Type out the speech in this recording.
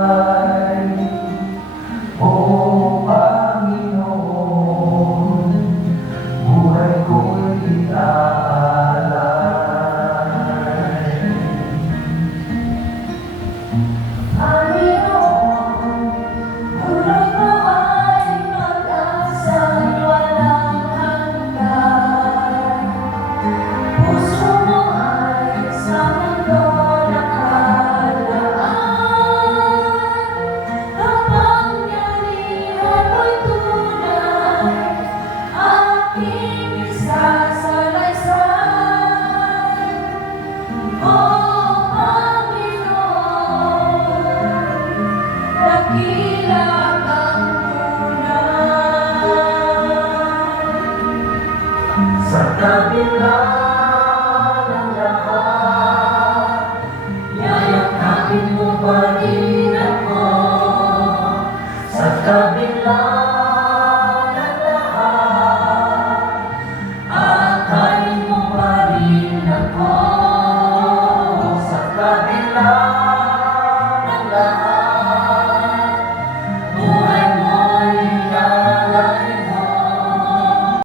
O Panginoon, buhay ko'y iaalay. Panginoon, buhay ko ay pag-asa'y walang hanggan. Puso mo ay sa mundo nakalaan. Kapangyarihan mo'y tunay, aking isasalaysay. O Panginoon, dakila kang tunay. Sa kabila ng lahat, Yayakapin mo pa rin ako. sa kabila ng lahat, Akayin mo pa rin ako.